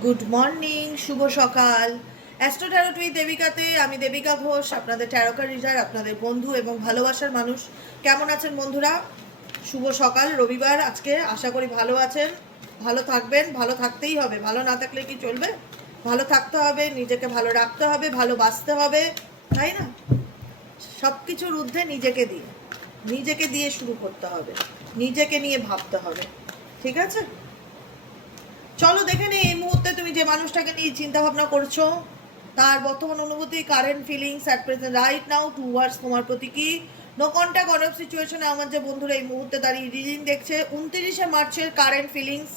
Good morning, শুভ সকাল। Astro tarot with দেবিকাতে আমি দেবিকা ঘোষ, আপনাদের ট্যারোকার রিডার, আপনাদের বন্ধু এবং ভালোবাসার মানুষ। কেমন আছেন বন্ধুরা? শুভ সকাল, রবিবার আজকে। আশা করি ভালো আছেন, ভালো থাকবেন। ভালো থাকতেই হবে, ভালো না থাকলে কি চলবে? ভালো থাকতে হবে, নিজেকে ভালো রাখতে হবে, ভালো বাঁচতে হবে, তাই না? সব কিছুর ঊর্ধ্বে নিজেকে দিয়ে শুরু করতে হবে, নিজেকে নিয়ে ভাবতে হবে। ঠিক আছে, চলো দেখে নিই এই মুহূর্তে তুমি যে মানুষটাকে নিয়ে চিন্তা ভাবনা করছো তার বর্তমান অনুভূতি, current feelings at present right now towards তোমার প্রতি কি। নো কন্ট্যাক্ট অন অফ সিচুয়েশনে আমার যে বন্ধুরা এই মুহূর্তে দাঁড়িয়ে রিডিং দেখছে, 29শে মার্চের কারেন্ট ফিলিংস,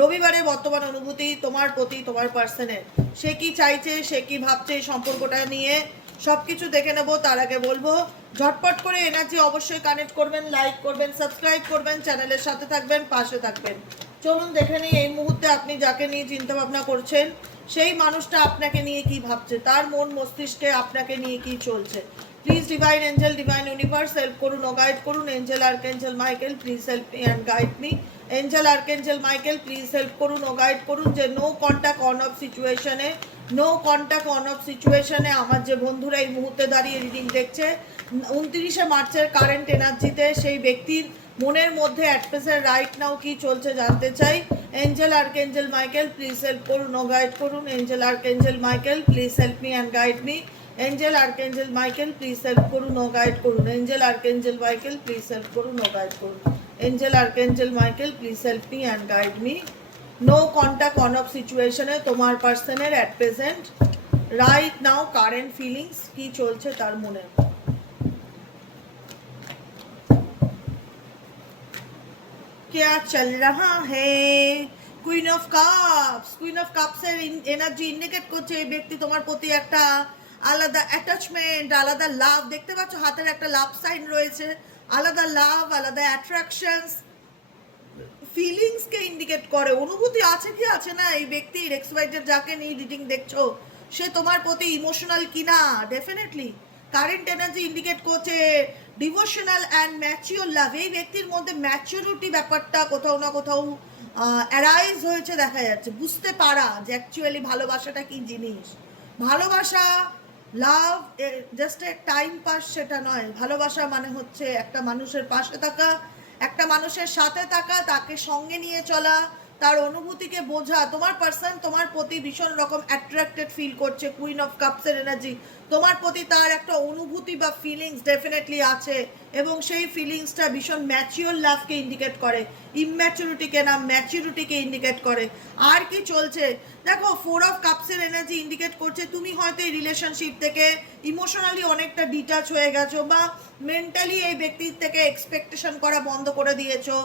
রবিবারের বর্তমান অনুভূতি তোমার প্রতি তোমার পার্সনের। সে কি চাইছে, সে কি ভাবছে এই সম্পর্কটা নিয়ে, সব কিছু দেখে নেবো। তার আগে বলবো ঝটপট করে এনার্জি অবশ্যই কানেক্ট করবেন, লাইক করবেন, সাবস্ক্রাইব করবেন, চ্যানেলের সাথে থাকবেন, পাশে থাকবেন। চলুন দেখে নিই এই মুহূর্তে আপনি যাকে নিয়ে চিন্তা ভাবনা করছেন সেই মানুষটা আপনাকে নিয়ে কি ভাবছে, তার মন মস্তিষ্কে আপনাকে নিয়ে কি চলছে। Please divine angel, divine universe help করুন ও গাইড করুন। Angel archangel Michael please help me and guide me. Angel archangel Michael please help করুন ও গাইড করুন যে নো কন্ট্যাক্ট অন অফ সিচুয়েশনে, নো কন্ট্যাক্ট অন অফ সিচুয়েশনে আমার যে বন্ধুরা এই মুহূর্তে দাঁড়িয়ে রিডিং দেখছে 29শে মার্চের কারেন্ট এনার্জিতে সেই ব্যক্তির মনের মধ্যে অ্যাট প্রেজেন্ট রাইট নাও কি চলছে জানতে চাই। Angel archangel Michael please help করুন ও গাইড করুন। Angel archangel Michael please help me and guide me. Angel archangel Michael please help করুন ও গাইড করুন। Angel archangel Michael please help করুন ও গাইড করুন। Angel archangel Michael please help me and guide me. No contact on off সিচুয়েশনে তোমার পার্সনের at present right now current feelings কি চলছে তার মনে। क्या चल रहा है? Queen of cups, queen of কাপসের এনার্জি ইন্ডিকেট করছে এই ব্যক্তি তোমার প্রতি একটা আলাদা অ্যাটাচমেন্ট, আলাদা লাভ। দেখতে পাচ্ছ হাতের একটা লাভ সাইন রয়েছে, আলাদা লাভ, আলাদা অ্যাট্রাকশনস, ফিলিংসকে ইন্ডিকেট করে। অনুভূতি আছে কি আছে না এই ব্যক্তির, এক্স ওয়াইজেড যাকে নিয়ে রিডিং দেখছো সে তোমার প্রতি ইমোশনাল কিনা। ডেফিনেটলি কারেন্ট এনার্জি ইন্ডিকেট করছে ডিভোশনাল অ্যান্ড ম্যাচিওর লাভ। এই ব্যক্তির মধ্যে ম্যাচিউরিটি ব্যাপারটা কোথাও না কোথাও অ্যারাইজ হয়েছে দেখা যাচ্ছে, বুঝতে পারা যে অ্যাকচুয়ালি ভালোবাসাটা কি জিনিস। ভালোবাসা, লাভ জাস্ট এ টাইম পাস সেটা নয়। ভালোবাসা মানে হচ্ছে একটা মানুষের পাশে থাকা, একটা মানুষের সাথে থাকা, তাকে সঙ্গে নিয়ে চলা, তার অনুভূতিকে বোঝা। তোমার পার্সন তোমার প্রতি ভীষণ রকম অ্যাট্রাক্টেড ফিল করছে। কুইন অফ কাপসের এনার্জি তোমার প্রতি তার একটা অনুভূতি বা ফিলিংস ডেফিনেটলি আছে, এবং সেই ফিলিংসটা ভীষণ ম্যাচিওর লাভকে ইন্ডিকেট করে, ইম্যাচুরিটিকে না ম্যাচুরিটিকে ইন্ডিকেট করে। আর কি চলছে দেখো, 4 অফ কাপসের এনার্জি ইন্ডিকেট করছে তুমি হয়তো এই রিলেশনশিপ থেকে ইমোশনালি অনেকটা ডিটাচ হয়ে গেছো, বা মেন্টালি এই ব্যক্তির থেকে এক্সপেকটেশন করা বন্ধ করে দিয়েছো।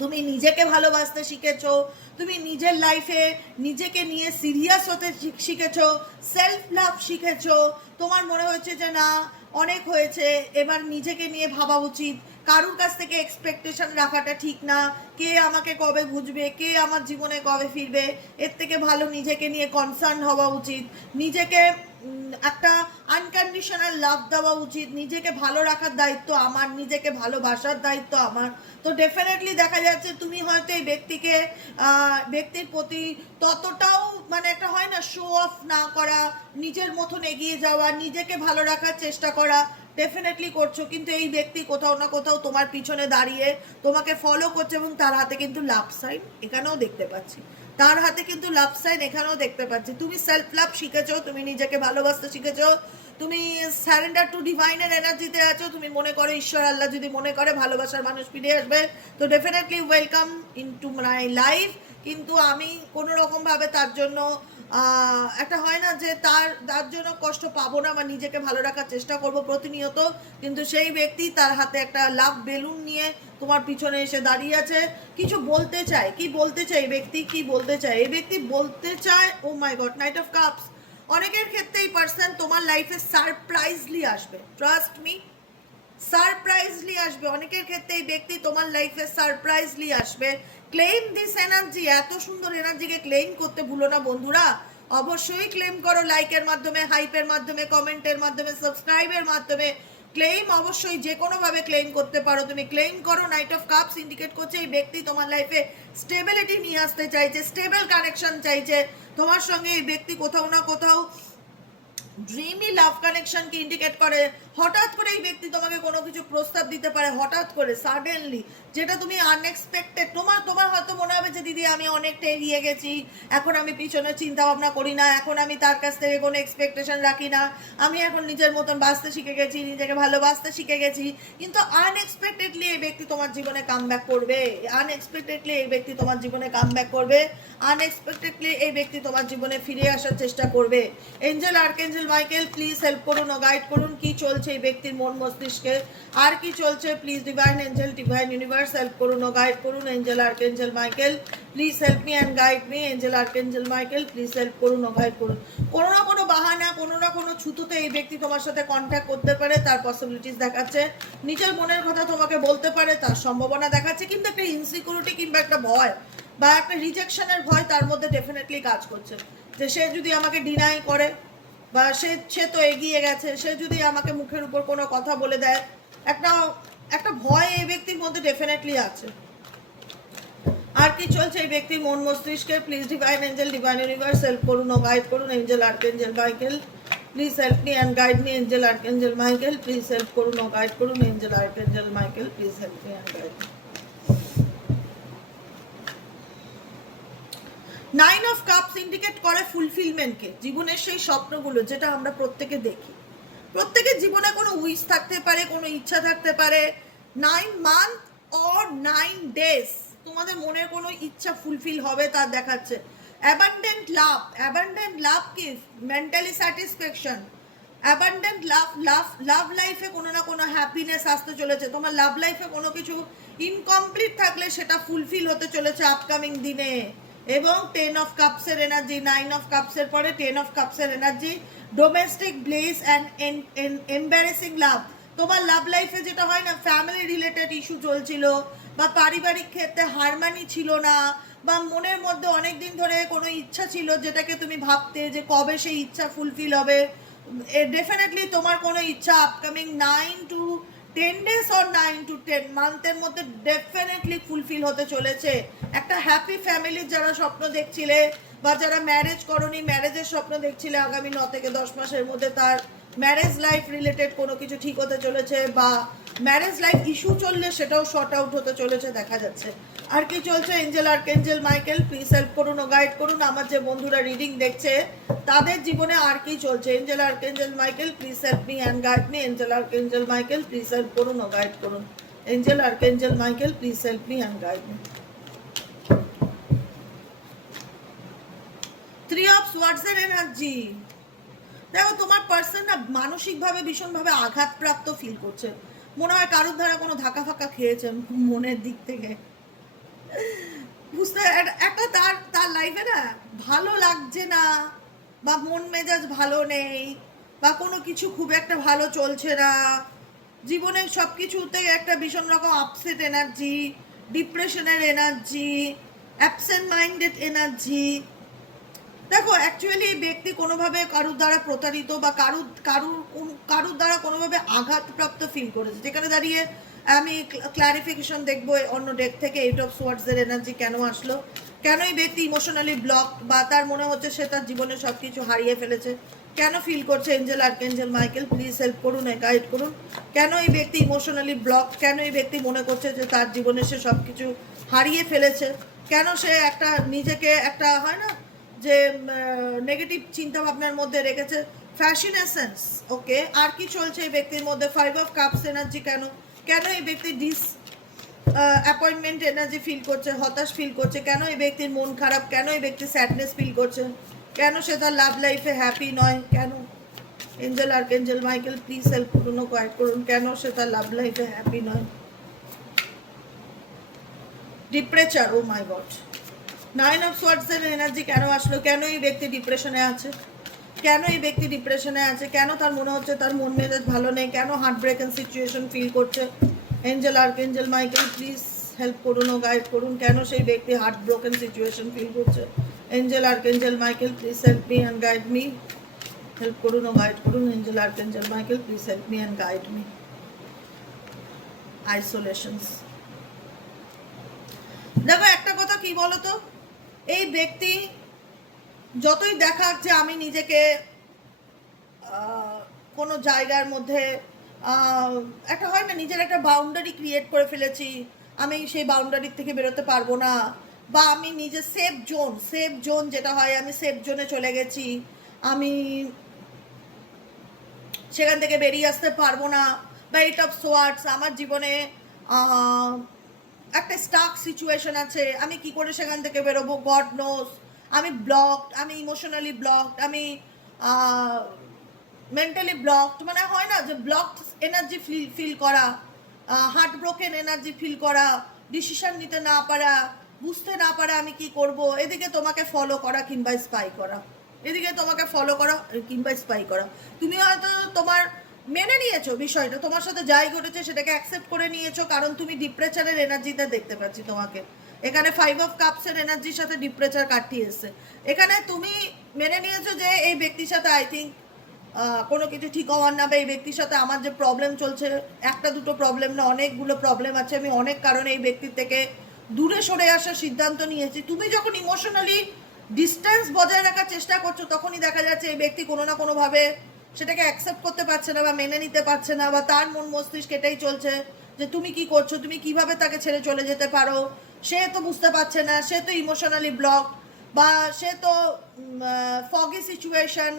তুমি নিজেকে ভালোবাসতে শিখেছো, তুমি নিজের লাইফে নিজেকে নিয়ে সিরিয়াস হতে শিখেছো, সেলফ লাভ শিখেছো। তোমার মনে হয়েছে যে না অনেক হয়েছে, এবার নিজেকে নিয়ে ভাবা উচিত। কারুর কাছ থেকে এক্সপেকটেশন রাখাটা ঠিক না, কে আমাকে কবে বুঝবে, কে আমার জীবনে কবে ফিরবে। এর থেকে ভালো নিজেকে নিয়ে কনসার্ন হওয়া উচিত, নিজেকে একটা আনকন্ডিশনাল লাভ দেওয়া উচিত। নিজেকে ভালো রাখার দায়িত্ব আমার, নিজেকে ভালোবাসার দায়িত্ব আমার। তো ডেফিনেটলি দেখা যাচ্ছে তুমি হয়তো এই ব্যক্তির প্রতি ততটাও মানে একটা হয় না শো অফ না করা, নিজের মতন এগিয়ে যাওয়া, নিজেকে ভালো রাখার চেষ্টা করা ডেফিনেটলি করছো। কিন্তু এই ব্যক্তি কোথাও না কোথাও তোমার পিছনে দাঁড়িয়ে তোমাকে ফলো করছে, এবং তার হাতে কিন্তু লাভ সাইন এখানেও দেখতে পাচ্ছি, তার হাতে কিন্তু লাভ সাইন এখানেও দেখতে পাচ্ছি। তুমি সেলফ লাভ শিখেছো, তুমি নিজেকে ভালোবাসতে শিখেছো, তুমি সারেন্ডার টু ডিভাইনের এনার্জিতে আছো। তুমি মনে করো ঈশ্বর আল্লাহ যদি মনে করে ভালোবাসার মানুষ ফিরে আসবে, তো definitely welcome into my life. কিন্তু আমি কোনো রকমভাবে তার জন্য একটা হয় না যে তার জন্য কষ্ট পাবো না, বা নিজেকে ভালো রাখার চেষ্টা করব প্রতিনিয়ত। কিন্তু সেই ব্যক্তি তার হাতে একটা লাভ বেলুন নিয়ে তোমার পিছনে এসে দাঁড়িয়ে আছে, কিছু বলতে চায়। কি বলতে চায় এই ব্যক্তি, কি বলতে চায় এই ব্যক্তি? বলতে চায়, ও মাই গড, নাইট অফ কাপস। অনেকের ক্ষেত্রে এই পার্সন তোমার লাইফে সারপ্রাইজলি আসবে, ট্রাস্ট মি, সারপ্রাইজলি আসবে। অনেকের ক্ষেত্রে এই ব্যক্তি তোমার লাইফে সারপ্রাইজলি আসবে। ক্লেম দিস এনার্জি, এত সুন্দর এনার্জিকে ক্লেম করতে ভুলো না বন্ধুরা। অবশ্যই ক্লেম করো লাইকের মাধ্যমে, হাইপের মাধ্যমে, কমেন্টের মাধ্যমে, সাবস্ক্রাইবের মাধ্যমে। ক্লেম অবশ্যই যে কোনোভাবে ক্লেম করতে পারো, তুমি ক্লেম করো। নাইট অফ কাপস ইন্ডিকেট করছে এই ব্যক্তি তোমার লাইফে স্টেবিলিটি নিয়ে আসতে চাইছে, স্টেবল কানেকশন চাইছে তোমার সঙ্গে। এই ব্যক্তি কোথাও না কোথাও ড্রিমি লাভ কানেকশনকে ইন্ডিকেট করে। হঠাৎ করে এই ব্যক্তি তোমাকে কোনো কিছু প্রস্তাব দিতে পারে, হঠাৎ করে সাডেনলি, যেটা তুমি আনএক্সপেক্টেড। তোমার হয়তো মনে হবে যে দিদি আমি অনেকটা এগিয়ে গেছি, এখন আমি পিছনে চিন্তা ভাবনা করি না, এখন আমি তার কাছ থেকে কোনো এক্সপেকটেশন রাখি না, আমি এখন নিজের মতন বাঁচতে শিখে গেছি, নিজেকে ভালোবাসতে শিখে গেছি। কিন্তু আনএক্সপেক্টেডলি এই ব্যক্তি তোমার জীবনে কামব্যাক করবে, আনএক্সপেক্টেডলি এই ব্যক্তি তোমার জীবনে কামব্যাক করবে, আনএক্সপেক্টেডলি এই ব্যক্তি তোমার জীবনে ফিরে আসার চেষ্টা করবে। Angel archangel Michael please help করুন ও গাইড করুন, কি চলছে এই ব্যক্তির মন মস্তিষ্কে, আর কি চলছে please divine angel, divine universe help করুন ও গাইড করুন। Angel archangel Michael please help me and guide me. Angel archangel Michael please help করুন ও গাইড করুন। কোনো না কোনো বাহানা, কোনো না কোনো ছুতোতে এই ব্যক্তি তোমার সাথে কন্ট্যাক্ট করতে পারে, তার পসিবিলিটিস দেখাচ্ছে। নিজের মনের কথা তোমাকে বলতে পারে, তার সম্ভাবনা দেখাচ্ছে। কিন্তু একটা ইনসিকিউরিটি কিংবা একটা ভয় বা একটা রিজেকশনের ভয় তার মধ্যে ডেফিনেটলি কাজ করছে, যে সে যদি আমাকে ডিনাই করে বা সে তো এগিয়ে গেছে, সে যদি আমাকে মুখের উপর কোনো কথা বলে দেয়, একটা ভয় এই ব্যক্তির মধ্যে ডেফিনেটলি আছে। আর কি চলছে এই ব্যক্তির মন মস্তিষ্কে please divine angel, divine universe help করুন ও গাইড করুন। Angel archangel Michael please help me and guide me. Angel archangel Michael please help করুন ও গাইড করুন। Angel archangel Michael please help me and guide me. Nine of cups indicate করে ফুলফিলমেন্টকে, জীবনের সেই স্বপ্নগুলো যেটা আমরা প্রত্যেকে দেখি। প্রত্যেকের জীবনে কোনো উইশ থাকতে পারে, কোনো ইচ্ছা থাকতে পারে। 9 মান্থ অর 9 ডেজ তোমাদের মনের কোনো ইচ্ছা ফুলফিল হবে তা দেখাচ্ছে। অ্যাবান্ডেন্ট লাভ কি মেন্টালি স্যাটিসফ্যাকশন, অ্যাবান্ডেন্ট লাভ লাইফে কোনো না কোনো হ্যাপিনেস আসতে চলেছে। তোমার লাভ লাইফে কোনো কিছু ইনকমপ্লিট থাকলে সেটা ফুলফিল হতে চলেছে আপকামিং দিনে। এবং 10 অফ কাপসের এনার্জি, 9 অফ কাপসের পরে 10 অফ কাপসের energy, domestic bless and embarrassing love. তোমার লাভ লাইফে যেটা হয় না, ফ্যামিলি রিলেটেড ইস্যু চলছিল বা পারিবারিক ক্ষেত্রে হারমানি ছিল না, বা মনের মধ্যে অনেক দিন ধরে কোনো ইচ্ছা ছিল যেটাকে তুমি ভাবতে যে কবে সেই ইচ্ছা ফুলফিল হবে। ডেফিনেটলি তোমার কোনো ইচ্ছা upcoming 9 to 10 days or 9 to 10 মান্থের মধ্যে ডেফিনেটলি ফুলফিল হতে চলেছে। একটা হ্যাপি ফ্যামিলির যারা স্বপ্ন দেখছিলে বা যারা ম্যারেজ করনি, ম্যারেজের স্বপ্ন দেখছিলে, আগামী 9 থেকে 10 মাসের মধ্যে তার ম্যারেজ লাইফ রিলেটেড কোনো কিছু ঠিক হতে চলেছে, বা ম্যারেজ লাইফ ইস্যু চললে সেটাও শর্ট আউট হতে চলেছে দেখা যাচ্ছে। আর কি চলছে Angel archangel Michael please help করুন ও গাইড করুন। আমার যে বন্ধুরা রিডিং দেখছে তাদের জীবনে আর কি চলছে, Angel archangel Michael please help me and guide me. Angel archangel Michael please help করুন ও গাইড করুন। Angel archangel Michael please help me and guide me. 3 of swords এর এনার্জি। দেখো তোমার পার্সন না মানসিকভাবে ভীষণভাবে আঘাতপ্রাপ্ত ফিল করছে। মনে হয় কারোর দ্বারা কোনো ধাক্কা ফাঁকা খেয়েছে মনের দিক থেকে। বুঝতে একটা তার লাইফে না ভালো লাগছে না, বা মন মেজাজ ভালো নেই, বা কোনো কিছু খুব একটা ভালো চলছে না জীবনে, সব কিছুতে একটা ভীষণ রকম আপসেট এনার্জি, ডিপ্রেশনের এনার্জি, অ্যাবসেন্ট মাইন্ডেড এনার্জি। দেখো অ্যাকচুয়ালি এই ব্যক্তি কোনোভাবে কারুর দ্বারা প্রতারিত বা কারুর দ্বারা কোনোভাবে আঘাতপ্রাপ্ত ফিল করেছে, যেখানে দাঁড়িয়ে আমি ক্লারিফিকেশন দেখবো অন্য ডেক থেকে। 8 অফ সোয়ার্ডসের এনার্জি কেন আসলো, কেন এই ব্যক্তি ইমোশনালি ব্লক, বা তার মনে হচ্ছে সে তার জীবনে সব কিছু হারিয়ে ফেলেছে, কেন ফিল করছে। Angel archangel Michael please help করুন, গাইড করুন। কেন এই ব্যক্তি ইমোশনালি ব্লক, কেন এই ব্যক্তি মনে করছে যে তার জীবনে সে সব কিছু হারিয়ে ফেলেছে, কেন সে একটা নিজেকে একটা হয় না যে নেগেটিভ চিন্তা ভাবনার মধ্যে রেখেছে। ফ্যাশিনেশনস, ওকে। আর কি চলছে এই ব্যক্তির মধ্যে 5 অফ কাপস এনার্জি কেন, কেন এই ব্যক্তি অ্যাপয়েন্টমেন্ট এনার্জি ফিল করছে, হতাশ ফিল করছে, কেন এই ব্যক্তির মন খারাপ, কেন এই ব্যক্তি স্যাডনেস ফিল করছে, কেন সে তার লাভ লাইফে হ্যাপি নয়, কেন। Angel archangel Michael please help করুন, গাইড করুন, কেন সে তার লাভ লাইফে হ্যাপি নয়। ডিপ্রেচার, ও মাই গড। 9 অফ সোয়ার্ডস এর এনার্জি কেন আসলো, কেন এই ব্যক্তি ডিপ্রেশনে আছে, কেন এই ব্যক্তি ডিপ্রেশনে আছে, কেন তার মনে হচ্ছে তার মন মেজাজ ভালো নেই, কেন হার্ট ব্রেকেন সিচুয়েশন ফিল করছে। Angel archangel Michael please help করুন ও গাইড করুন, কেন সেই ব্যক্তি হার্ট ব্রোকেন সিচুয়েশন ফিল করছে। Angel archangel Michael please help me and guide me. Help করুন ও গাইড করুন। Angel archangel Michael please help me and guide me. Isolations. দেখো একটা কথা কি বলতো, এই ব্যক্তি যতই দেখাক যে আমি নিজেকে কোনো জায়গার মধ্যে একটা হয় না, নিজের একটা বাউন্ডারি ক্রিয়েট করে ফেলেছি, আমি সেই বাউন্ডারির থেকে বেরোতে পারবো না, বা আমি নিজের সেফ জোন যেটা হয়, আমি সেফ জোনে চলে গেছি, আমি সেখান থেকে বেরিয়ে আসতে পারবো না, বা এইট অফ সোয়ার্ডস, আমার জীবনে একটা স্টাক সিচুয়েশন আছে, আমি কি করে সেখান থেকে বেরোবো, গড নোস, আমি ব্লকড, আমি ইমোশনালি ব্লকড, আমি মেন্টালি ব্লকড, মানে হয় না যে ব্লকড এনার্জি ফিল করা, হার্ট ব্রোকেন এনার্জি ফিল করা, ডিসিশন নিতে না পারা, বুঝতে না পারা আমি কি করব, এদিকে তোমাকে ফলো করা কিংবা স্পাই করা, এদিকে তোমাকে ফলো করা কিংবা স্পাই করা। তুমি হয়তো তোমার মেনে নিয়েছো বিষয়টা, তোমার সাথে যাই ঘটেছে সেটাকে অ্যাকসেপ্ট করে নিয়েছো, কারণ তুমি ডিপ্রেশনের এনার্জিতে দেখতে পাচ্ছি তোমাকে এখানে, 5 অফ কাপসের এনার্জির সাথে ডিপ্রেশার কাটিয়ে এসছে। এখানে তুমি মেনে নিয়েছো যে এই ব্যক্তির সাথে আই থিঙ্ক কোনো কিছু ঠিক হওয়ার না, বা এই ব্যক্তির সাথে আমার যে প্রবলেম চলছে, একটা দুটো প্রবলেম না, অনেকগুলো প্রবলেম আছে, আমি অনেক কারণে এই ব্যক্তির থেকে দূরে সরে আসার সিদ্ধান্ত নিয়েছি। তুমি যখন ইমোশনালি ডিস্টেন্স বজায় রাখার চেষ্টা করছো, তখনই দেখা যাচ্ছে এই ব্যক্তি কোনো না কোনোভাবে সেটাকে অ্যাকসেপ্ট করতে পারছে না, বা মেনে নিতে পারছে না, বা তার মন মস্তিষ্ক এটাই চলছে যে তুমি কি করছো, তুমি কিভাবে তাকে ছেড়ে চলে যেতে পারো, সে তো বুঝতে পারছে না, সে তো ইমোশনালি ব্লক, বা সে তো ফগি সিচুয়েশন,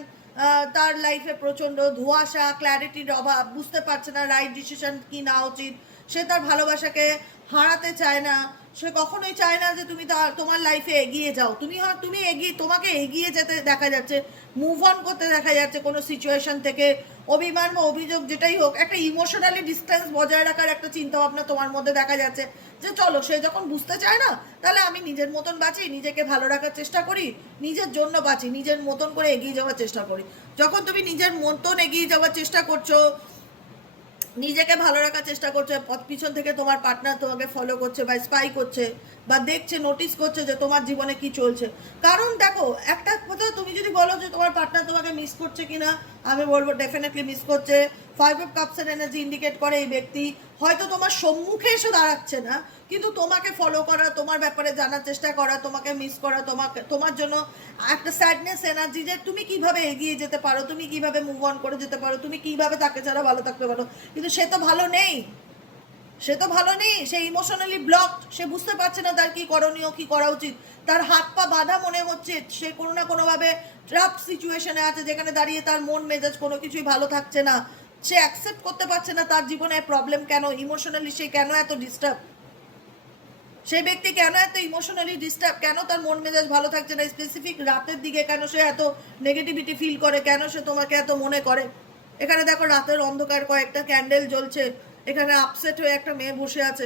তার লাইফে প্রচণ্ড ধোঁয়াশা, ক্ল্যারিটির অভাব, বুঝতে পারছে না রাইট ডিসিশন কি না উচিত, সে তার ভালোবাসাকে হারাতে চায় না, সে কখনোই চায় না যে তুমি তোমার লাইফে এগিয়ে যাও, তুমি এগিয়ে, তোমাকে এগিয়ে যেতে দেখা যাচ্ছে, মুভ অন করতে দেখা যাচ্ছে কোনো সিচুয়েশন থেকে, অভিমান বা অভিযোগ যেটাই হোক, একটা ইমোশনালি ডিস্টেন্স বজায় রাখার একটা চিন্তা ভাবনা তোমার মধ্যে দেখা যাচ্ছে, যে চলো সে যখন বুঝতে চায় না, তাহলে আমি নিজের মতন বাঁচি, নিজেকে ভালো রাখার চেষ্টা করি, নিজের জন্য বাঁচি, নিজের মতন করে এগিয়ে যাওয়ার চেষ্টা করি। যখন তুমি নিজের মতন এগিয়ে যাওয়ার চেষ্টা করছো, নিজেকে ভালো রাখার চেষ্টা করছে, পিছন থেকে তোমার পার্টনার তোমাকে ফলো করছে বা স্পাই করছে, বা দেখছে, নোটিস করছে যে তোমার জীবনে কি চলছে। কারণ দেখো একটা কথা, তুমি যদি বলো যে তোমার পার্টনার তোমাকে মিস করছে কিনা, আমি বলবো ডেফিনেটলি মিস করছে। 5 অফ কাপসের এনার্জি ইন্ডিকেট করে এই ব্যক্তি হয়তো তোমার সম্মুখে এসে দাঁড়াচ্ছে না, কিন্তু তোমাকে ফলো করা, তোমার ব্যাপারে জানার চেষ্টা করা, তোমাকে মিস করা, তোমার জন্য একটা স্যাডনেস এনার্জি, যে তুমি কিভাবে এগিয়ে যেতে পারো, তুমি কিভাবে মুভ অন করে যেতে পারো, তুমি কিভাবে তাকে ছাড়া ভালো থাকতে পারো, কিন্তু সে তো ভালো নেই, সে ইমোশনালি ব্লকড, সে বুঝতে পারছে না তার কি করণীয়, কি করা উচিত, তার হাত পা বাঁধা মনে হচ্ছে, সে কোনো না কোনোভাবে ট্রাপ সিচুয়েশনে আছে, যেখানে দাঁড়িয়ে তার মন মেজাজ কোনো কিছুই ভালো থাকছে না, সে অ্যাকসেপ্ট করতে পারছে না তার জীবনে প্রবলেম কেন, ইমোশনালি সে কেন এত ডিস্টার্ব, সেই ব্যক্তি কেন এত ইমোশনালি ডিস্টার্ব, কেন তার মন মেজাজ ভালো থাকছে না, স্পেসিফিক রাতের দিকে কেন সে এত নেগেটিভিটি ফিল করে, কেন সে তোমাকে এত মনে করে। এখানে দেখো রাতের অন্ধকার, কয়েকটা ক্যান্ডেল জ্বলছে, এখানে আপসেট হয়ে একটা মেয়ে বসে আছে,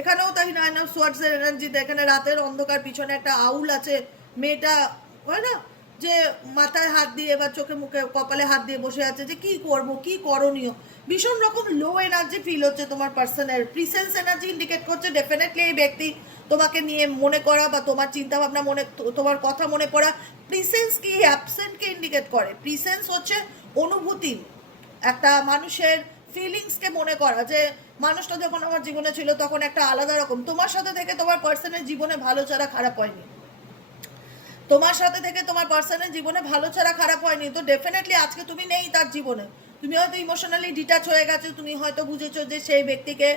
এখানেও তাই 9 অফ সোয়ার্ডসের এনার্জিতে, এখানে রাতের অন্ধকার, পিছনে একটা আউল আছে, মেয়েটা হয় না যে মাথায় হাত দিয়ে বা চোখে মুখে কপালে হাত দিয়ে বসে আছে, যে কি করব, কি করণীয়, ভীষণ রকম লো এনার্জি ফিল হচ্ছে তোমার পার্সনের। প্রিসেন্স এনার্জি ইন্ডিকেট করছে ডেফিনেটলি এই ব্যক্তি তোমাকে নিয়ে মনে করা, বা তোমার চিন্তা ভাবনা মনে, তোমার কথা মনে পড়া। প্রিসেন্স কি অ্যাবসেন্টকে ইন্ডিকেট করে, প্রিসেন্স হচ্ছে অনুভূতি, একটা মানুষের ফিলিংসকে মনে করা, যে মানুষটা যখন আমার জীবনে ছিল তখন একটা আলাদা রকম, তোমার সাথে থেকে তোমার পার্সনের জীবনে ভালো ছাড়া খারাপ হয়নি, তোমার সাথে থেকে তোমার পার্সনের জীবনে ভালো ছাড়া খারাপ হয়নি, তো ডেফিনেটলি আজকে তুমি নেই তার জীবনে, তুমি হয়তো ইমোশনালি ডিটাচ হয়ে গেছো, তুমি হয়তো বুঝেছো যে সেই ব্যক্তিকে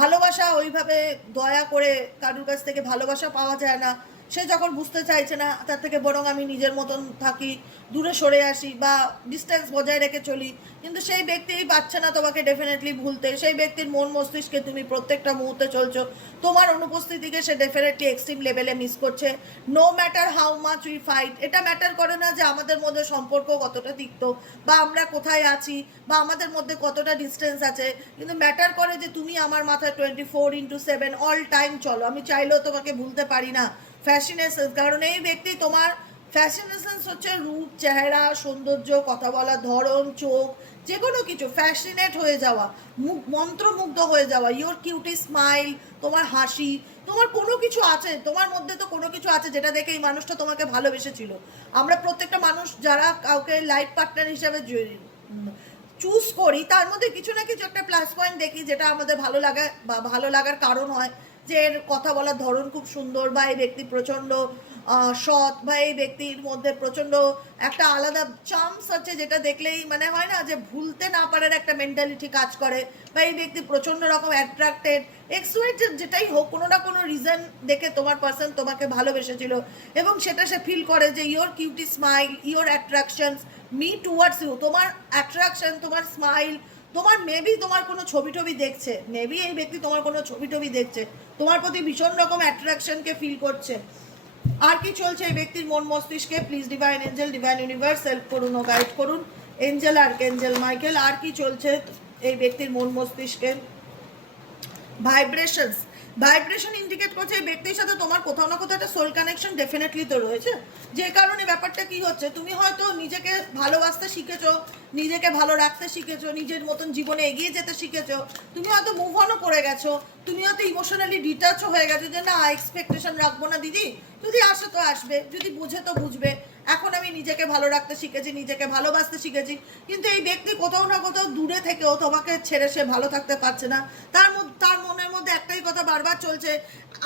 ভালোবাসা ওইভাবে দয়া করে কারোর কাছ থেকে ভালোবাসা পাওয়া যায় না, সে যখন বুঝতে চাইছে না, তার থেকে বরং আমি নিজের মতন থাকি, দূরে সরে আসি, বা ডিস্টেন্স বজায় রেখে চলি, কিন্তু সেই ব্যক্তি পাচ্ছে না তোমাকে ডেফিনেটলি ভুলতে, সেই ব্যক্তির মন মস্তিষ্কে তুমি প্রত্যেকটা মুহূর্তে চলছো, তোমার অনুপস্থিতিকে সে ডেফিনেটলি এক্সট্রিম লেভেলে মিস করছে। No matter how much we fight, এটা ম্যাটার করে না যে আমাদের মধ্যে সম্পর্ক কতটা তিক্ত, বা আমরা কোথায় আছি, বা আমাদের মধ্যে কতটা ডিস্টেন্স আছে, কিন্তু ম্যাটার করে যে তুমি আমার মাথায় 24/7 অল টাইম চলো, আমি চাইলেও তোমাকে ভুলতে পারি না। ফ্যাশিনেশন, কারণ এই ব্যক্তি তোমার ফ্যাশিনেশন হচ্ছে রূপ, চেহারা, সৌন্দর্য, কথা বলার ধরন, চোখ, যে কোনো কিছু ফ্যাশিনেট হয়ে যাওয়া, মন্ত্রমুগ্ধ হয়ে যাওয়া, ইয়োর কিউটি স্মাইল, তোমার হাসি, তোমার কোনো কিছু আছে, তোমার মধ্যে তো কোনো কিছু আছে যেটা দেখে এই মানুষটা তোমাকে ভালোবেসেছিল। আমরা প্রত্যেকটা মানুষ যারা কাউকে লাইফ পার্টনার হিসাবে চুজ করি তার মধ্যে কিছু না কিছু একটা প্লাস পয়েন্ট দেখি যেটা আমাদের ভালো লাগা বা ভালো লাগার কারণ হয়, যে এর কথা বলার ধরন খুব সুন্দর, বা এই ব্যক্তি প্রচণ্ড সৎ, বা এই ব্যক্তির মধ্যে প্রচণ্ড একটা আলাদা চার্মস আছে যেটা দেখলেই মানে হয় না যে ভুলতে না পারার একটা মেন্টালিটি কাজ করে, বা এই ব্যক্তি প্রচণ্ড রকম অ্যাট্রাক্টেড এক্সওয়াইটেড, যেটাই হোক কোনো না কোনো রিজন দেখে তোমার পার্সন তোমাকে ভালোবেসেছিল এবং সেটা সে ফিল করে যে your cutie smile, your attractions me towards you, তোমার অ্যাট্রাকশন, তোমার স্মাইল, তোমার মেবি তোমার কোনো ছবি টবি দেখছে, মেবি এই ব্যক্তি তোমার কোনো ছবি টবি দেখছে, তোমার প্রতি ভীষণ রকম অ্যাট্রাকশনকে ফিল করছে। আর কি চলছে এই ব্যক্তির মন মস্তিষ্কে? Please divine angel, divine universe help করুন ও গাইড করুন। এঞ্জেল, আর্কএঞ্জেল মাইকেল, আর কি চলছে এই ব্যক্তির মন মস্তিষ্কে? ভাইব্রেশন ইন্ডিকেট করছে এই ব্যক্তির সাথে তোমার কোথাও না কোথাও একটা সোল কানেকশন ডেফিনেটলি তো রয়েছে, যে কারণে ব্যাপারটা কি হচ্ছে, তুমি হয়তো নিজেকে ভালোবাসতে শিখেছো, নিজেকে ভালো রাখতে শিখেছো, নিজের মতন জীবনে এগিয়ে যেতে শিখেছো, তুমি হয়তো মুভ অনও করে গেছো, তুমি হয়তো ইমোশনালি ডিটাচও হয়ে গেছো যে না এক্সপেকটেশন রাখবো না দিদি, যদি আসে তো আসবে, যদি বুঝে তো বুঝবে, এখন আমি নিজেকে ভালো রাখতে শিখেছি, নিজেকে ভালোবাসতে শিখেছি। কিন্তু এই ব্যক্তি কোথাও না কোথাও দূরে থেকেও তোমাকে ছেড়ে সে ভালো থাকতে পারছে না, তার মনের মধ্যে একটাই কথা বারবার চলছে,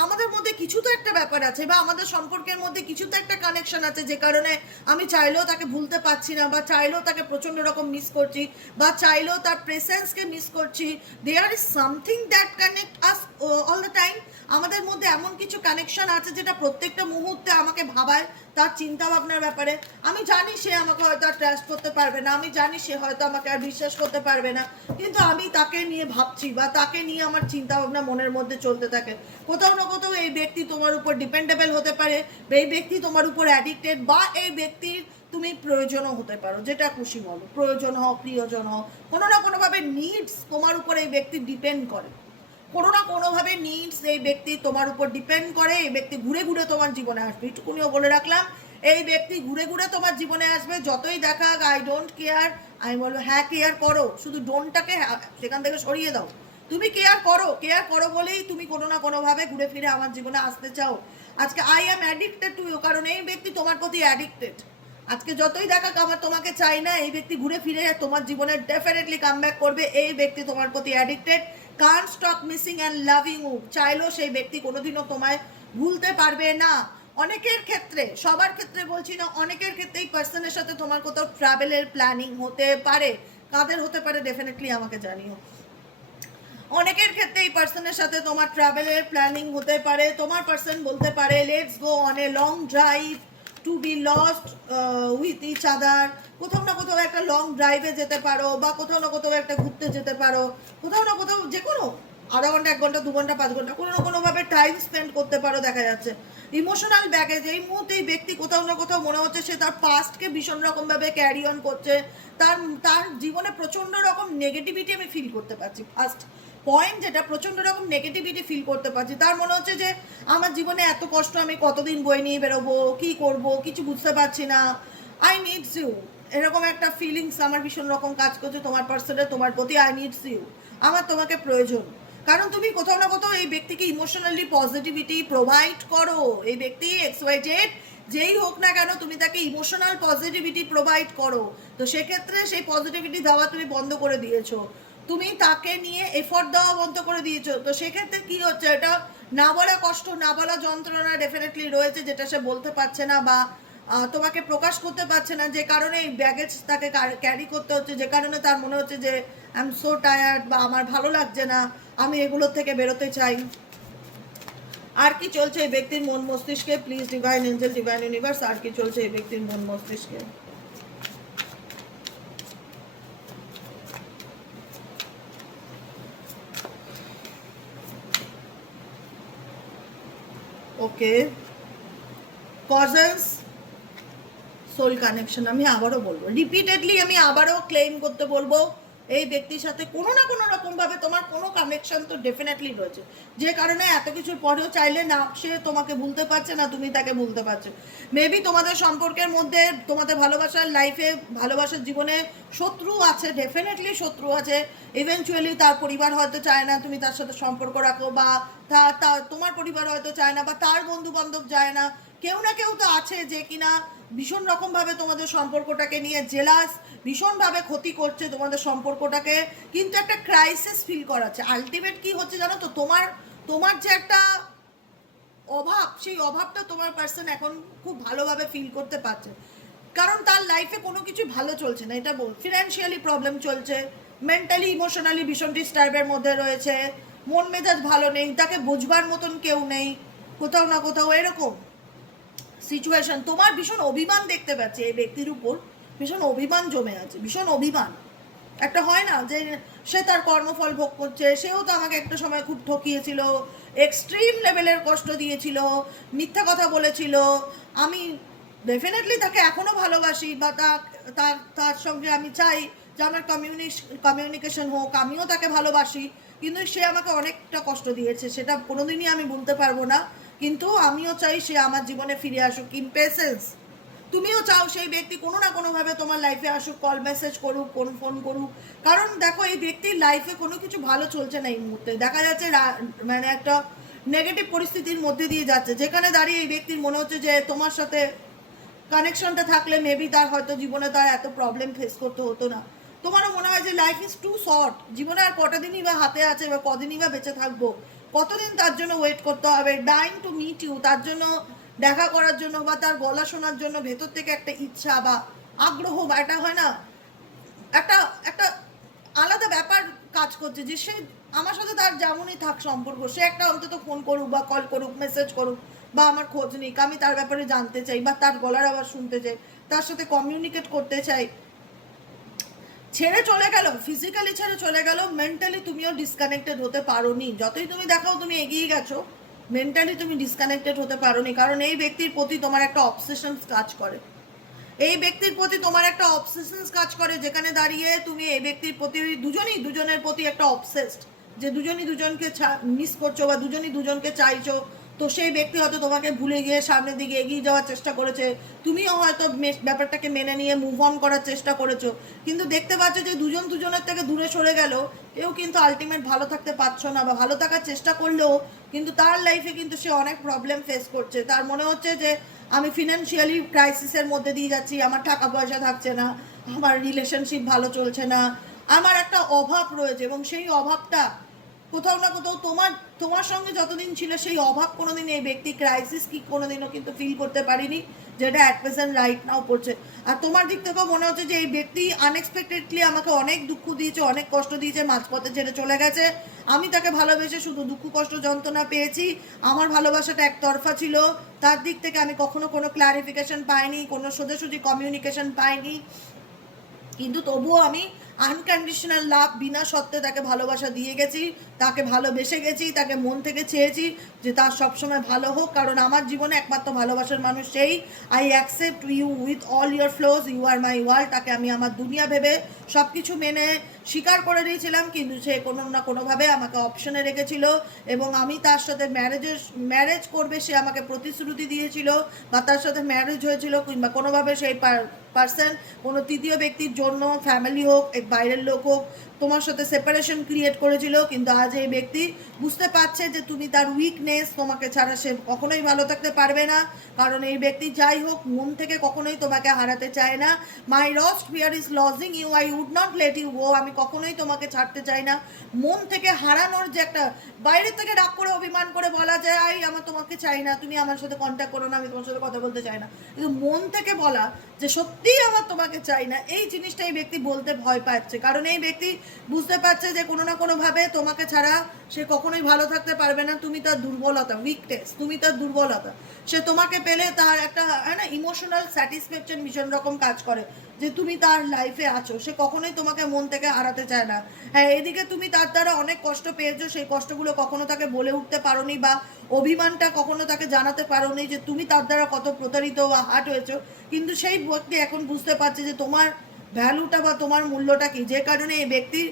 আমাদের মধ্যে কিছু তো একটা ব্যাপার আছে, বা আমাদের সম্পর্কের মধ্যে কিছু তো একটা কানেকশন আছে, যে কারণে আমি চাইলেও তাকে ভুলতে পারছি না, বা চাইলেও তাকে প্রচণ্ড রকম মিস করছি, বা চাইলেও তার প্রেসেন্সকে মিস করছি। There is something that connect us all the time. আমাদের মধ্যে এমন কিছু কানেকশন আছে যেটা প্রত্যেকটা মুহূর্তে আমাকে ভাবায় তার চিন্তা ভাবনার ব্যাপারে। আমি জানি সে আমাকে হয়তো আর ট্রাস্ট করতে পারবে না, আমি জানি সে হয়তো আমাকে আর বিশ্বাস করতে পারবে না, কিন্তু আমি তাকে নিয়ে ভাবছি বা তাকে নিয়ে আমার চিন্তা ভাবনা মনের মধ্যে চলতে থাকে। কোথাও না কোথাও এই ব্যক্তি তোমার উপর ডিপেন্ডেবল হতে পারে, এই ব্যক্তি তোমার উপর অ্যাডিক্টেড, বা এই ব্যক্তির তুমি প্রয়োজনও হতে পারো, যেটা খুশি বলো, প্রয়োজন হও, প্রিয়জন হও, কোনো না কোনোভাবে নিডস তোমার উপর এই ব্যক্তি ডিপেন্ড করে, কোনো না কোনোভাবে নিডস এই ব্যক্তি তোমার উপর ডিপেন্ড করে। এই ব্যক্তি ঘুরে ঘুরে তোমার জীবনে আসবে, এটুকুনিও বলে রাখলাম, এই ব্যক্তি ঘুরে ঘুরে তোমার জীবনে আসবে, যতই দেখা আই ডোন্ট কেয়ার, আমি বলবো হ্যাঁ কেয়ার করো, শুধু ডোন্টটাকে সেখান থেকে সরিয়ে দাও, তুমি কেয়ার করো বলেই তুমি কোনো না কোনোভাবে ঘুরে ফিরে আমার জীবনে আসতে চাও। আজকে I am addicted to you, কারণ এই ব্যক্তি তোমার প্রতি অ্যাডিক্টেড। আজকে যতই দেখা আমার তোমাকে চাই না, এই ব্যক্তি ঘুরে ফিরে তোমার জীবনে ডেফিনেটলি কাম ব্যাক করবে, এই ব্যক্তি তোমার প্রতি addicted, can't stop missing and loving you, চাইলেও সেই ব্যক্তি কোনোদিনও তোমায় ভুলতে পারবে না। অনেকের ক্ষেত্রে, সবার ক্ষেত্রে বলছি না, অনেকের ক্ষেত্রে এই পার্সনের সাথে তোমার কোথাও ট্রাভেলের প্ল্যানিং হতে পারে, কাদের হতে পারে ডেফিনেটলি আমাকে জানিও। অনেকের ক্ষেত্রে এই পার্সনের সাথে তোমার ট্রাভেলের প্ল্যানিং হতে পারে, তোমার পার্সন বলতে পারে let's go on a long drive to be lost with each other, কোথাও না কোথাও একটা লং ড্রাইভে যেতে পারো, বা কোথাও না কোথাও একটা ঘুরতে যেতে পারো, কোথাও না কোথাও যে কোনো আধা ঘন্টা, 1 ঘন্টা, 2 ঘন্টা, 5 ঘন্টা কোনো না কোনোভাবে টাইম স্পেন্ড করতে পারো দেখা যাচ্ছে। ইমোশনাল ব্যাগেজ, এই মুহূর্তে এই ব্যক্তি কোথাও না কোথাও মনে হচ্ছে সে তার পাস্টকে ভীষণ রকমভাবে ক্যারি অন করছে, তার জীবনে প্রচণ্ড রকম নেগেটিভিটি আমি ফিল করতে পারছি। ফার্স্ট পয়েন্ট যেটা, প্রচণ্ড রকম নেগেটিভিটি ফিল করতে পারছি, তার মনে হচ্ছে যে আমার জীবনে এত কষ্ট, আমি কতদিন বই নিয়ে বেরোবো, কি করব, কিছু বুঝতে পারছি না, আই নিডস ইউ, এরকম একটা ফিলিংস আমার ভীষণ রকম কাজ করছে তোমার পার্সনে তোমার প্রতি, আই নিডস ইউ, আমার তোমাকে প্রয়োজন। কারণ তুমি কোথাও না কোথাও এই ব্যক্তিকে ইমোশনালি পজিটিভিটি প্রোভাইড করো, এই ব্যক্তি এক্সওয়াইটেড যেই হোক না কেন তুমি তাকে ইমোশনাল পজিটিভিটি প্রোভাইড করো, তো সেক্ষেত্রে সেই পজিটিভিটি দেওয়া তুমি বন্ধ করে দিয়েছো, তুমি তাকে নিয়ে এফোর্ট দেওয়া বন্ধ করে দিয়েছো, তো সেক্ষেত্রে কি হচ্ছে, এটা না বলা কষ্ট, না বলা যন্ত্রণা ডেফিনেটলি রয়েছে, যেটা সে বলতে পারছে না বা তোমাকে প্রকাশ করতে পারছে না, যে কারণে এই ব্যাগেজ তাকে ক্যারি করতে হচ্ছে, যে কারণে তার মনে হচ্ছে যে আই এম সো টায়ার্ড, বা আমার ভালো লাগছে না, আমি এগুলোর থেকে বেরোতে চাই। আর কি চলছে এই ব্যক্তির মন মস্তিষ্কে? Please divine angel, divine universe, আর কি চলছে এই ব্যক্তির মন মস্তিষ্কে? ওকে, কজেন্স সোল কানেকশন, আমি আবারও বলবো, রিপিটেডলি আমি আবারও ক্লেম করতে বলবো, এই ব্যক্তির সাথে কোনো না কোনো রকমভাবে তোমার কোনো কানেকশন তো ডেফিনেটলি রয়েছে, যে কারণে এত কিছুর পরেও চাইলে না সে তোমাকে ভুলতে পারছে না, তুমি তাকে ভুলতে পারছো। মেবি তোমাদের সম্পর্কের মধ্যে, তোমাদের ভালোবাসার লাইফে, ভালোবাসার জীবনে শত্রু আছে, ডেফিনেটলি শত্রু আছে, ইভেনচুয়ালি তার পরিবার হয়তো চায় না তুমি তার সাথে সম্পর্ক রাখো, বা তোমার পরিবার হয়তো চায় না, বা তার বন্ধু বান্ধব চায় না, কেউ না কেউ তো আছে যে কিনা ভীষণ রকমভাবে তোমাদের সম্পর্কটাকে নিয়ে জেলাস, ভীষণভাবে ক্ষতি করছে তোমাদের সম্পর্কটাকে, কিন্তু একটা ক্রাইসিস ফিল করাচ্ছে। আলটিমেট কি হচ্ছে জানো তো, তোমার যে একটা অভাব, সেই অভাবটা তোমার পার্সন এখন খুব ভালোভাবে ফিল করতে পারছে, কারণ তার লাইফে কোনো কিছু ভালো চলছে না। এটা বল, ফিনান্সিয়ালি প্রবলেম চলছে, মেন্টালি ইমোশনালি ভীষণ ডিস্টার্বের মধ্যে রয়েছে, মন মেজাজ ভালো নেই, তাকে বোঝবার মতন কেউ নেই, কোথাও না কোথাও এরকম সিচুয়েশন। তোমার ভীষণ অভিমান দেখতে পাচ্ছি এই ব্যক্তির উপর, ভীষণ অভিমান জমে আছে, ভীষণ অভিমান। একটা হয় না যে সে তার কর্মফল ভোগ করছে, সেও তো আমাকে একটা সময় খুব ঠকিয়েছিল, এক্সট্রিম লেভেলের কষ্ট দিয়েছিল, মিথ্যা কথা বলেছিল। আমি ডেফিনেটলি তাকে এখনো ভালোবাসি, বা তার সঙ্গে আমি চাই যে আমার কমিউনিকেশন হোক, আমিও তাকে ভালোবাসি, কিন্তু সে আমাকে অনেকটা কষ্ট দিয়েছে, সেটা কোনোদিনই আমি বলতে পারবো না। কিন্তু আমিও চাই সে আমার জীবনে ফিরে আসুক ইন পেসেন্স। তুমিও চাও সেই ব্যক্তি কোনো না কোনোভাবে তোমার লাইফে আসুক, কল মেসেজ করুক, কোন ফোন করুক, কারণ দেখো এই ব্যক্তির লাইফে কোনো কিছু ভালো চলছে না এই মুহূর্তে। দেখা যাচ্ছে মানে একটা নেগেটিভ পরিস্থিতির মধ্যে দিয়ে যাচ্ছে, যেখানে দাঁড়িয়ে এই ব্যক্তির মনে হচ্ছে যে তোমার সাথে কানেকশনটা থাকলে মেবি তার হয়তো জীবনে তার এত প্রবলেম ফেস করতে হতো না। তোমারও মনে হয় যে লাইফ ইজ টু শর্ট, জীবনে আর কটা দিনই বা হাতে আছে, বা কদিনই বা বেঁচে থাকবো, কতদিন তার জন্য ওয়েট করতে হবে, ডাইং টু মিট ইউ, তার জন্য দেখা করার জন্য, বা তার গলা শোনার জন্য ভেতর থেকে একটা ইচ্ছা বা আগ্রহ, বা এটা হয় না, একটা একটা আলাদা ব্যাপার কাজ করছে যে সে আমার সাথে তার যেমনই থাক সম্পর্ক, সে একটা অন্তত ফোন করুক বা কল করুক, মেসেজ করুক, বা আমার খোঁজ নিক, আমি তার ব্যাপারে জানতে চাই, বা তার গলার আওয়াজ শুনতে চাই, তার সাথে কমিউনিকেট করতে চাই। ছেড়ে চলে গেল, ফিজিক্যালি ছেড়ে চলে গেল, মেন্টালি তুমিও ডিসকানেক্টেড হতে পারোনি। যতই তুমি দেখাও তুমি এগিয়ে গেছো, মেন্টালি তুমি ডিসকানেক্টেড হতে পারোনি, কারণ এই ব্যক্তির প্রতি তোমার একটা অবসেশন কাজ করে। এই ব্যক্তির প্রতি তোমার একটা অবসেশন কাজ করে, যেখানে দাঁড়িয়ে তুমি এই ব্যক্তির প্রতি দুজনের প্রতি একটা অবসেসড, যে দুজনই দুজনকে মিস করছো, বা দুজনই দুজনকে চাইছো। তো সেই ব্যক্তি হয়তো তোমাকে ভুলে গিয়ে সামনের দিকে এগিয়ে যাওয়ার চেষ্টা করেছে, তুমিও হয়তো ব্যাপারটাকে মেনে নিয়ে মুভ অন করার চেষ্টা করেছো, কিন্তু দেখতে পাচ্ছ যে দুজন দুজনের থেকে দূরে সরে গেল, কেউ কিন্তু আলটিমেট ভালো থাকতে পারছো না, বা ভালো থাকার চেষ্টা করলেও কিন্তু তার লাইফে কিন্তু সে অনেক প্রবলেম ফেস করছে। তার মনে হচ্ছে যে আমি ফিনান্সিয়ালি ক্রাইসিসের মধ্যে দিয়ে যাচ্ছি, আমার টাকা পয়সা থাকছে না, আমার রিলেশনশিপ ভালো চলছে না, আমার একটা অভাব রয়েছে, এবং সেই অভাবটা কোথাও না কোথাও তোমার সঙ্গে যতদিন ছিল সেই অভাব কোনোদিন এই ব্যক্তি ক্রাইসিস কি কোনোদিনও কিন্তু ফিল করতে পারিনি, যেটা অ্যাট প্রেজেন্ট রাইট নাও পড়ছে। আর তোমার দিক থেকেও মনে হচ্ছে যে এই ব্যক্তি আনএক্সপেক্টেডলি আমাকে অনেক দুঃখ দিয়েছে, অনেক কষ্ট দিয়েছে, মাঝপথে ছেড়ে চলে গেছে। আমি তাকে ভালোবেসে শুধু দুঃখ কষ্ট যন্ত্রণা পেয়েছি, আমার ভালোবাসাটা একতরফা ছিল, তার দিক থেকে আমি কখনো কোনো ক্লারিফিকেশন পাইনি, কোনো সোজাসুজি কমিউনিকেশন পাইনি, কিন্তু তবুও আমি আনকন্ডিশনাল লাভ বিনা সত্ত্বে তাকে ভালোবাসা দিয়ে গেছি, তাকে ভালোবেসে গেছি, তাকে মন থেকে চেয়েছি যে তার সবসময় ভালো হোক, কারণ আমার জীবনে একমাত্র ভালোবাসার মানুষ সেই। I accept you with all your flaws, you are my world. তাকে আমি আমার দুনিয়া ভেবে সব কিছু মেনে স্বীকার করে দিয়েছিলাম, কিন্তু সে কোনো না কোনোভাবে আমাকে অপশনে রেখেছিল, এবং আমি তার সাথে ম্যারেজ করবে সে আমাকে প্রতিশ্রুতি দিয়েছিল, বা তার সাথে ম্যারেজ হয়েছিল, কিংবা কোনোভাবে সেই পার্সন কোনো তৃতীয় ব্যক্তির জন্য, ফ্যামিলি হোক, এক বাইরের লোক হোক, তোমার সাথে সেপারেশন ক্রিয়েট করেছিল। কিন্তু আজ এই ব্যক্তি বুঝতে পারছে যে তুমি তার উইকনেস, তোমাকে ছাড়া সে কখনোই ভালো থাকতে পারবে না, কারণ এই ব্যক্তি যাই হোক মন থেকে কখনোই তোমাকে হারাতে চায় না। My lost fear is losing you, I would not let you go. আমি কখনোই তোমাকে ছাড়তে চাই না। মন থেকে হারানোর যে একটা, বাইরে থেকে রাগ করে অভিমান করে বলা যায় আমার তোমাকে চাই না, তুমি আমার সাথে কন্ট্যাক্ট করো না, আমি তোমার সাথে কথা বলতে চাই না, কিন্তু মন থেকে বলা যে সত্যিই আমার তোমাকে চাই না, এই জিনিসটা এই ব্যক্তি বলতে ভয় পাচ্ছে, কারণ এই ব্যক্তি বুঝতে পারছে যে কোনো না কোনোভাবে তোমাকে ছাড়া সে কখনোই ভালো থাকতে পারবে না। তুমি তার দুর্বলতা, উইকনেস, তুমি তার দুর্বলতা। সে তোমাকে পেলে তার একটা হয় না ইমোশনাল স্যাটিসফ্যাকশন ভীষণ রকম কাজ করে, যে তুমি তার লাইফে আছো, সে কখনোই তোমাকে মন থেকে হারাতে চায় না। হ্যাঁ, এদিকে তুমি তার দ্বারা অনেক কষ্ট পেয়েছো, সেই কষ্টগুলো কখনো তাকে বলে উঠতে পারোনি, বা অভিমানটা কখনো তাকে জানাতে পারোনি যে তুমি তার দ্বারা কত প্রতারিত বা হার্ট হয়েছো, কিন্তু সেই ব্যক্তি এখন বুঝতে পারছে যে তোমার ভ্যালুটা বা তোমার মূল্যটা কি, যে কারণে এই ব্যক্তির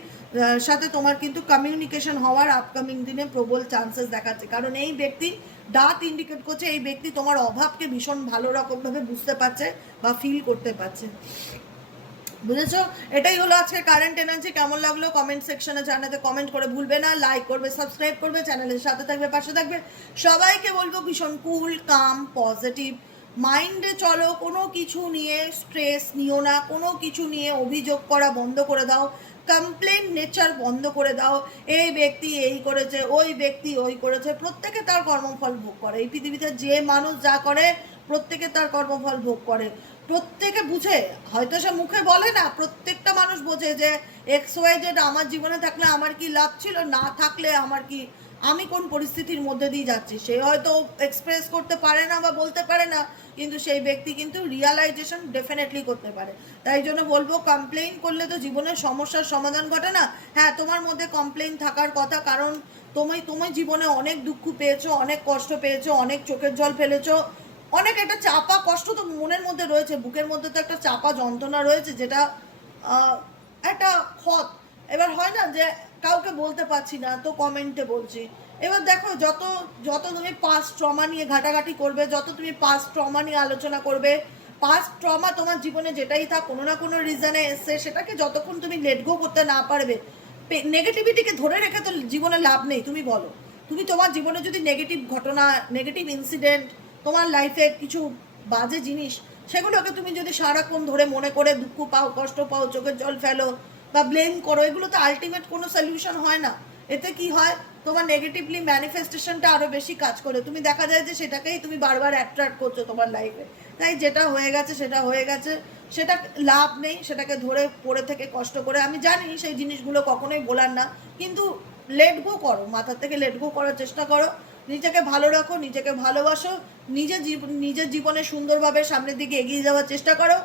সাথে তোমার কিন্তু কমিউনিকেশন হওয়ার আপকামিং দিনে প্রবল চান্সেস দেখাচ্ছে, কারণ এই ব্যক্তি দাঁত ইন্ডিকেট করছে এই ব্যক্তি তোমার অভাবকে ভীষণ ভালো রকমভাবে বুঝতে পারছে বা ফিল করতে পারছে। বুঝেছো? এটাই হলো আজকে কারেন্ট এনার্জি। কেমন লাগলো কমেন্ট সেকশনে জানাতে, কমেন্ট করে ভুলবে না, লাইক করবে, সাবস্ক্রাইব করবে, চ্যানেলের সাথে থাকবে, পাশে থাকবে। সবাইকে বলবো ভীষণ কুল, কাম, পজিটিভ মাইন্ডে চলো। কোনো কিছু নিয়ে স্ট্রেস নিও না, কোনো কিছু নিয়ে অভিযোগ করা বন্ধ করে দাও, কমপ্লেন নেচার বন্ধ করে দাও। এই ব্যক্তি এই করেছে, ওই ব্যক্তি ওই করেছে, প্রত্যেকে তার কর্মফল ভোগ করে। এই পৃথিবীতে যে মানুষ যা করে প্রত্যেকে তার কর্মফল ভোগ করে। প্রত্যেকে বুঝে, হয়তো সে মুখে বলে না, প্রত্যেকটা মানুষ বোঝে যে এক্স ওয়াই জেড আমার জীবনে থাকলে আমার কি লাভ ছিল, না থাকলে আমার কি, আমি কোন পরিস্থিতির মধ্যে দিয়ে যাচ্ছি। সে হয়তো এক্সপ্রেস করতে পারে না বা বলতে পারে না, কিন্তু সেই ব্যক্তি কিন্তু রিয়ালাইজেশন ডেফিনেটলি করতে পারে। তাই জন্য বলবো, কমপ্লেইন করলে তো জীবনের সমস্যার সমাধান ঘটে না। হ্যাঁ, তোমার মধ্যে কমপ্লেইন থাকার কথা, কারণ তুমি জীবনে অনেক দুঃখ পেয়েছো, অনেক কষ্ট পেয়েছো, অনেক চোখের জল ফেলেছো, অনেক একটা চাপা কষ্ট তো মনের মধ্যে রয়েছে, বুকের মধ্যে তো একটা চাপা যন্ত্রণা রয়েছে, যেটা একটা ক্ষত। এবার হয় না যে কাউকে বলতে পারছি না, তো কমেন্টে বলছি। এবার দেখো, যত যত তুমি পাস্ট ট্রমা নিয়ে ঘাটাঘাটি করবে, যত তুমি পাস্ট ট্রমা নিয়ে আলোচনা করবে, পাস্ট ট্রমা তোমার জীবনে যেটাই থাক, কোনো না কোনো রিজনে এসছে, সেটাকে যতক্ষণ তুমি লেট গো করতে না পারবে, নেগেটিভিটিকে ধরে রেখে তো জীবনে লাভ নেই। তুমি বলো, তুমি তোমার জীবনে যদি নেগেটিভ ঘটনা, নেগেটিভ ইনসিডেন্ট, তোমার লাইফে কিছু বাজে জিনিস, সেগুলোকে তুমি যদি সারাক্ষণ ধরে মনে করে দুঃখ পাও, কষ্ট পাও, চোখের জল ফেলো বা ব্লেম করো, এগুলো তো আলটিমেট কোনো সলিউশন হয় না। এতে কি হয়, তোমার নেগেটিভলি ম্যানিফেস্টেশনটা আরও বেশি কাজ করে। তুমি দেখা যায় যে সেটাকেই তুমি বারবার অ্যাট্রাক্ট করছো তোমার লাইফে। তাই যেটা হয়ে গেছে সেটা হয়ে গেছে, সেটা লাভ নেই সেটাকে ধরে পড়ে থেকে কষ্ট করে। আমি জানি সেই জিনিসগুলো কখনোই বলার না, কিন্তু লেট গো করো, মাথার থেকে লেট গো করার চেষ্টা করো। নিজেকে ভালো রাখো, নিজেকে ভালোবাসো, নিজের জীবনে সুন্দরভাবে সামনের দিকে এগিয়ে যাওয়ার চেষ্টা করো।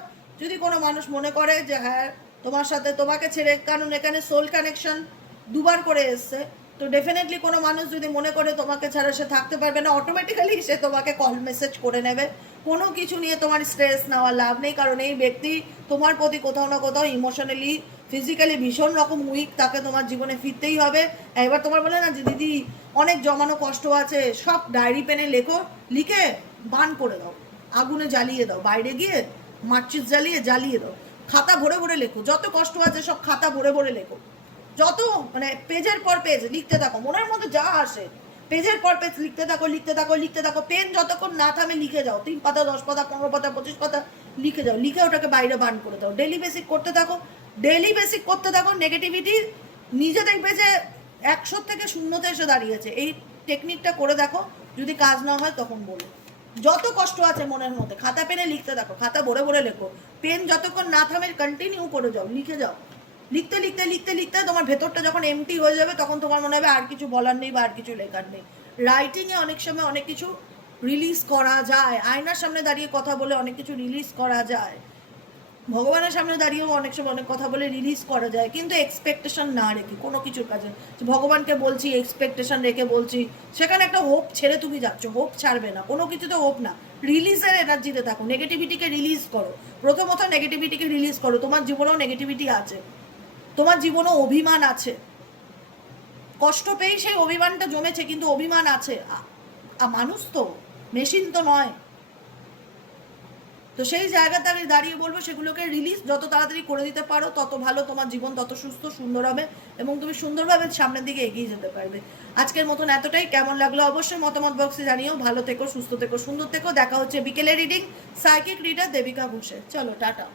যদি কোনো মানুষ মনে করে যে হ্যাঁ তোমার সাথে, তোমাকে ছেড়ে, কারণ এখানে সোল কানেকশন দুবার করে এসছে, তো ডেফিনেটলি কোনো মানুষ যদি মনে করে তোমাকে ছাড়া সে থাকতে পারবে না, অটোমেটিক্যালি সে তোমাকে কল মেসেজ করে নেবে। কোনো কিছু নিয়ে তোমার স্ট্রেস নেওয়ার লাভ নেই, কারণ এই ব্যক্তি তোমার প্রতি কোথাও না কোথাও ইমোশনালি, ফিজিক্যালি ভীষণ রকম উইক, তাকে তোমার জীবনে ফিরতেই হবে। এবার তোমার বলে না যে দিদি অনেক জমানো কষ্ট আছে, সব ডায়েরি পেনে লেখো, লিখে বান করে দাও, আগুনে জ্বালিয়ে দাও, বাইরে গিয়ে মার্চিস জ্বালিয়ে দাও, খাতা ভরে ভরে লেখো, যত কষ্ট আছে সব খাতা ভরে ভরে লেখো, যত মানে পেজের পর পেজ লিখতে থাকো, মনের মধ্যে যা আসে পেজের পর পেজ লিখতে থাকো, লিখতে থাকো, লিখতে থাকো। পেন যতক্ষণ না থামে লিখে যাও, 3 পাতা, 10 পাতা, 15 পাতা, 25 পাতা লিখে যাও, লিখে ওটাকে বাইরে বান করে দাও। ডেলি বেসিক করতে থাকো, ডেলি বেসিক করতে থাকো। নেগেটিভিটি নিজে দেখবে যে 100 থেকে 0-তে এসে দাঁড়িয়েছে। এই টেকনিকটা করে দেখো, যদি কাজ না হয় তখন বলো। যত কষ্ট আছে মনের মধ্যে খাতা পেনে লিখতে থাকো, খাতা ভরে ভরে লেখো, পেন যতক্ষণ না থামে কন্টিনিউ করে যাও, লিখে যাও। লিখতে লিখতে লিখতে লিখতে তোমার ভেতরটা যখন এমটি হয়ে যাবে, তখন তোমার মনে হবে আর কিছু বলার নেই বা আর কিছু লেখার নেই। রাইটিংয়ে অনেক সময় অনেক কিছু রিলিজ করা যায়, আয়নার সামনে দাঁড়িয়ে কথা বলে অনেক কিছু রিলিজ করা যায়, ভগবানের সামনে দাঁড়িয়েও অনেক সময় অনেক কথা বলে রিলিজ করা যায়, কিন্তু এক্সপেকটেশন না রেখে কোনো কিছুর কাছে। ভগবানকে বলছি, এক্সপেকটেশন রেখে বলছি, সেখানে একটা হোপ ছেড়ে তুমি যাচ্ছ। হোপ ছাড়বে না, কোনো কিছুতে হোপ না, রিলিজের এনার্জিতে থাকো, নেগেটিভিটিকে রিলিজ করো। প্রথমত নেগেটিভিটিকে রিলিজ করো। তোমার জীবনেও নেগেটিভিটি আছে, তোমার জীবনেও অভিমান আছে, কষ্ট পেয়েই সেই অভিমানটা জমেছে, কিন্তু অভিমান আছে। মানুষ তো, মেশিন তো নয়। তো সেই জায়গাতে দাঁড়িয়ে বলবো, সেগুলোকে রিলিজ যত তাড়াতাড়ি করে দিতে পারো তত ভালো। তোমার জীবন তত সুস্থ সুন্দর হবে এবং তুমি সুন্দরভাবে সামনের দিকে এগিয়ে যেতে পারবে। আজকের মতন এতটাই। কেমন লাগলো অবশ্যই মতামত বক্সে জানিও। ভালো থেকো, সুস্থ থেকো, সুন্দর থেকো। দেখা হচ্ছে বিকেলে রিডিং, সাইকিক রিডার দেবিকা ঘোষে। চলো টাটা।